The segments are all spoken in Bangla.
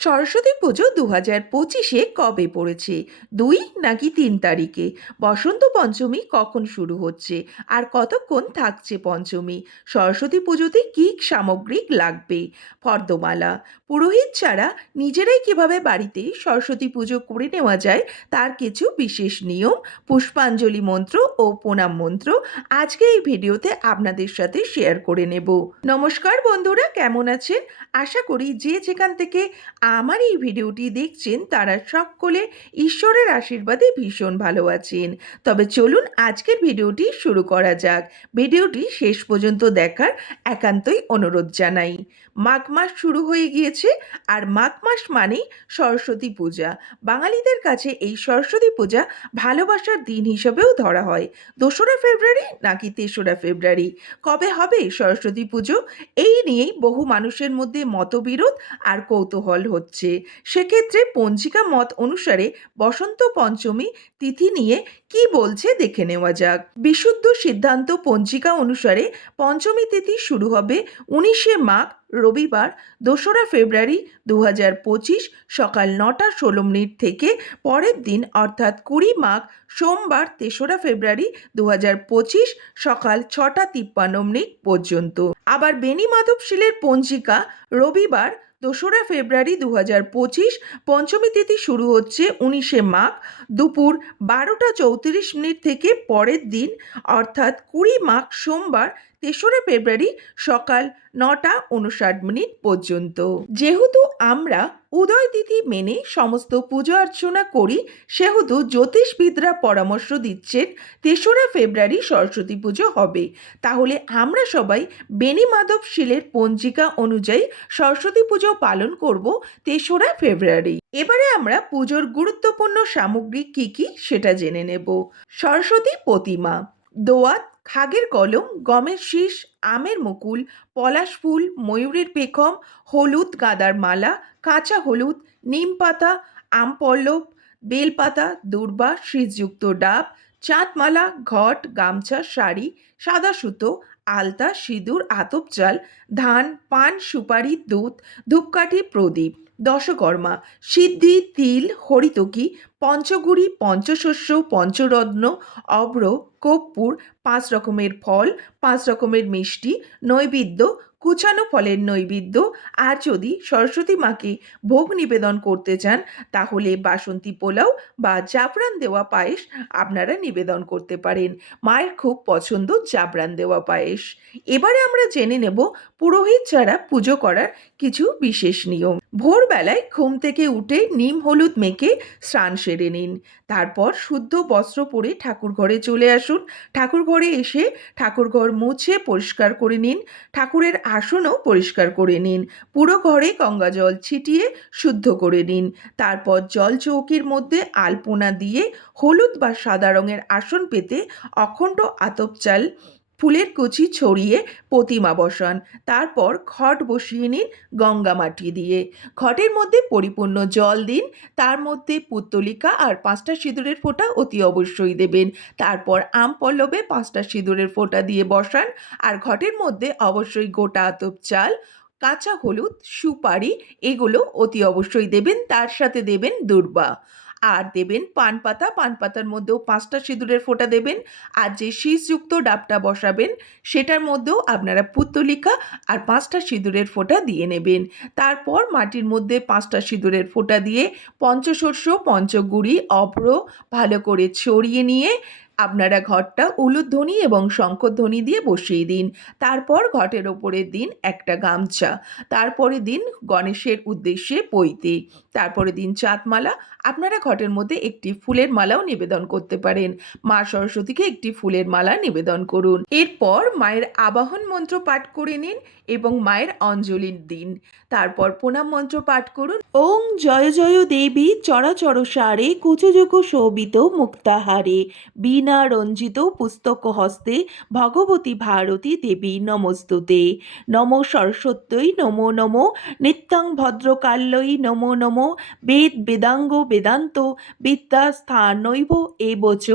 সরস্বতী পুজো দু হাজার পঁচিশে কবে পড়েছে? দুই নাকি তিন তারিখে? বসন্ত পঞ্চমী কখন শুরু হচ্ছে? আর কতক্ষণ থাকছে পঞ্চমী? সরস্বতী পুজোতে কী সামগ্রিক লাগবে? ফর্দমালা। পুরোহিত ছাড়া নিজেরাই কীভাবে বাড়িতে সরস্বতী পুজো করে নেওয়া যায় তার কিছু বিশেষ নিয়ম, পুষ্পাঞ্জলি মন্ত্র ও প্রণাম মন্ত্র আজকে এই ভিডিওতে আপনাদের সাথে শেয়ার করে নেব। নমস্কার বন্ধুরা, কেমন আছেন? আশা করি যে যেখান থেকে আমার এই ভিডিওটি দেখছেন তারা সকলে ঈশ্বরের আশীর্বাদে ভীষণ ভালো আছেন। তবে চলুন আজকের ভিডিওটি শুরু করা যাক। ভিডিওটি শেষ পর্যন্ত দেখার একান্তই অনুরোধ জানাই। মাঘ মাস শুরু হয়ে গিয়েছে আর মাঘ মাস মানেই সরস্বতী পূজা। বাঙালিদের কাছে এই সরস্বতী পূজা ভালোবাসার দিন হিসেবেও ধরা হয়। দোসরা ফেব্রুয়ারি নাকি তেসরা ফেব্রুয়ারি? কবে হবে সরস্বতী পুজো? এই নিয়েই বহু মানুষের মধ্যে মতবিরোধ আর কৌতূহল হচ্ছে। সেক্ষেত্রে পঞ্জিকা মত অনুসারে বসন্ত পঞ্চমী তিথি নিয়ে কি বলছে দেখে নেওয়া যাক। বিশুদ্ধ সিদ্ধান্ত পঞ্জিকা অনুসারে পঞ্চমী তিথি শুরু হবে উনিশে মাঘ, রবিবার, দোসরা ফেব্রুয়ারি দু পঁচিশ সকাল নটা ষোলো মিনিট থেকে পরের দিন, অর্থাৎ কুড়ি মাঘ, সোমবার, তেসরা ফেব্রুয়ারি দু পঁচিশ সকাল ছটা তিপ্পান্ন মিনিট পর্যন্ত। আবার বেনি মাধব শিলের পঞ্জিকা রবিবার দোসরা ফেব্রুয়ারি দু হাজার পঁচিশ পঞ্চমী তিথি শুরু হচ্ছে উনিশে মাঘ দুপুর বারোটা চৌত্রিশ মিনিট থেকে পরের দিন, অর্থাৎ কুড়ি মাঘ সোমবার তেসরা ফেব্রুয়ারি সকাল নটা উনষাট মিনিট পর্যন্ত। যেহেতু আমরা উদয় তিথি মেনে সমস্ত পুজো অর্চনা করি, সেহেতু জ্যোতিষবিদরা পরামর্শ দিচ্ছেন তেসরা ফেব্রুয়ারি সরস্বতী পুজো হবে। তাহলে আমরা সবাই বেনি মাধব শিলের পঞ্জিকা অনুযায়ী সরস্বতী পুজো পালন করব তেসরা ফেব্রুয়ারি। এবারে আমরা পুজোর গুরুত্বপূর্ণ সামগ্রী কি কি সেটা জেনে নেব। সরস্বতী প্রতিমা, দোয়াত খাগের কলম, গমের শীষ, আমের মুকুল, পলাশ ফুল, ময়ূরের পেখম, হলুদ গাঁদার মালা, কাঁচা হলুদ, নিম পাতা, আম পল্লব বেলপাতা দূর্বা শীষযুক্ত ডাব, চাঁদমালা, ঘট, গামছা, শাড়ি, সাদা সুতো, আলতা, সিঁদুর, আতপ চাল, ধান, পান, সুপারি, দুধ, ধূপকাঠি, প্রদীপ। দশকর্মা, সিদ্ধি, তিল, হরিতকি, পঞ্চগুড়ি, পঞ্চশস্য, পঞ্চরত্ন অব্র কর্পূর পাঁচ রকমের ফল, পাঁচ রকমের মিষ্টি, নৈবেদ্য, কুচানো ফলের নৈবেদ্য। আর যদি সরস্বতী মাকে ভোগ নিবেদন করতে চান, তাহলে বাসন্তী পোলাও বা জাফরান দেওয়া পায়েস আপনারা নিবেদন করতে পারেন। মায়ের খুব পছন্দ জাফরান দেওয়া পায়েস। এবারে আমরা জেনে নেব পুরোহিত ছাড়া পুজো করার কিছু বিশেষ নিয়ম। ভোরবেলায় ঘুম থেকে উঠে নিম হলুদ মেখে স্নান সেরে নিন। তারপর শুদ্ধ বস্ত্র পরে ঠাকুর ঘরে চলে আসুন। ঠাকুর ঘরে এসে ঠাকুর ঘর মুছে পরিষ্কার করে নিন। ঠাকুরের আসনও পরিষ্কার করে নিন। পুরো ঘরে গঙ্গা জল ছিটিয়ে শুদ্ধ করে নিন। তারপর জল চৌকির মধ্যে আলপনা দিয়ে হলুদ বা সাদা রঙের আসন পেতে অখণ্ড আতপ চাল ফুলের কুচি ছড়িয়ে প্রতিমা বসান। তারপর ঘট বসিয়ে নিন গঙ্গা মাটি দিয়ে। ঘটের মধ্যে পরিপূর্ণ জল দিন। তার মধ্যে পুত্তলিকা আর পাঁচটা সিঁদুরের ফোঁটা অতি অবশ্যই দেবেন। তারপর আম পল্লবে পাঁচটা সিঁদুরের ফোঁটা দিয়ে বসান। আর ঘটের মধ্যে অবশ্যই গোটা আতপ চাল, কাঁচা হলুদ, সুপারি, এগুলো অতি অবশ্যই দেবেন। তার সাথে দেবেন দুর্বা। আর দেবেন পান পাতা। পান পাতার মধ্যেও পাঁচটা সিঁদুরের ফোঁটা দেবেন। আর যে শীষযুক্ত ডাবটা বসাবেন, সেটার মধ্যেও আপনারা পুত্তলিকা আর পাঁচটা সিঁদুরের ফোঁটা দিয়ে নেবেন। তারপর মাটির মধ্যে পাঁচটা সিঁদুরের ফোঁটা দিয়ে পঞ্চশস্য, পঞ্চগুড়ি, অভ্র ভালো করে ছড়িয়ে নিয়ে আপনারা ঘরটা উলুধ্বনি এবং শঙ্খধ্বনি দিয়ে বসিয়ে দিন। তারপর ঘটের ওপরে দিন একটা গামছা। তারপরে দিন গণেশের উদ্দেশ্যে পৈতে তারপরে দিন চাঁদমালা। আপনারা ঘটের মধ্যে একটি ফুলের মালাও নিবেদন করতে পারেন। মা সরস্বতীকে একটি ফুলের মালা নিবেদন করুন। এরপর মায়ের আবাহন মন্ত্র পাঠ করে নিন এবং মায়ের অঞ্জলি দিন। তারপর প্রণাম মন্ত্র পাঠ করুন। ওং জয় জয় দেবী চরাচর সারে কুচযোগ শোভিত মুক্তাহারে। বীণা বীণা রঞ্জিত পুস্তক হস্তে ভগবতী ভারতী দেবী নমস্তুতে। নম সরস্বত্যই, নমো নমো, নিত্যং ভদ্রকাল্যই, নমো নমো, বেদ বেদাঙ্গ বেদান্ত বিদ্যা স্থানৈব এবচ,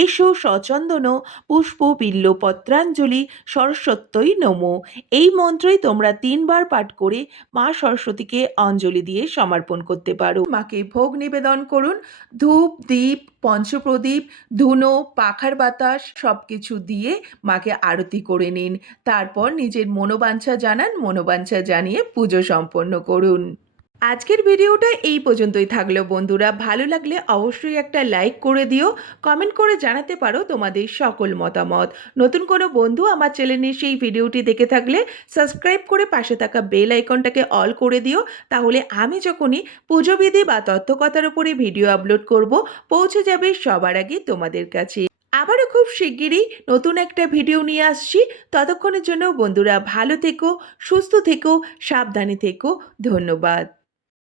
এষো সচন্দন, পুষ্প বিল্ল পত্রাঞ্জলি সরস্বত্যই নমো। এই মন্ত্রই তোমরা তিনবার পাঠ করে মা সরস্বতীকে অঞ্জলি দিয়ে সমর্পণ করতে পারো। মাকে ভোগ নিবেদন করুন। ধূপ, দীপ পঞ্চপ্রদীপ, ধুনো, পাখার বাতাস সব কিছু দিয়ে মাকে আরতি করে নিন। তারপর নিজের মনোবাঞ্ছা জানান, মনোবাঞ্ছা জানিয়ে পুজো সম্পন্ন করুন। আজকের ভিডিওটা এই পর্যন্তই থাকল। বন্ধুরা, ভালো লাগলে অবশ্যই একটা লাইক করে দিও কমেন্ট করে জানাতে পারো তোমাদের সকল মতামত। নতুন কোনো বন্ধু আমার চ্যানেলের সেই ভিডিওটি দেখে থাকলে সাবস্ক্রাইব করে পাশে থাকা বেল আইকনটাকে অল করে দিও। তাহলে আমি যখনই পুজোবিধি বা তত্ত্বকথার উপরে ভিডিও আপলোড করব, পৌঁছে যাবে সবার আগে তোমাদের কাছে। আবারও খুব শিগগিরই নতুন একটা ভিডিও নিয়ে আসছি। ততক্ষণের জন্য বন্ধুরা ভালো থেকো, সুস্থ থেকো, সাবধানে থেকো। ধন্যবাদ।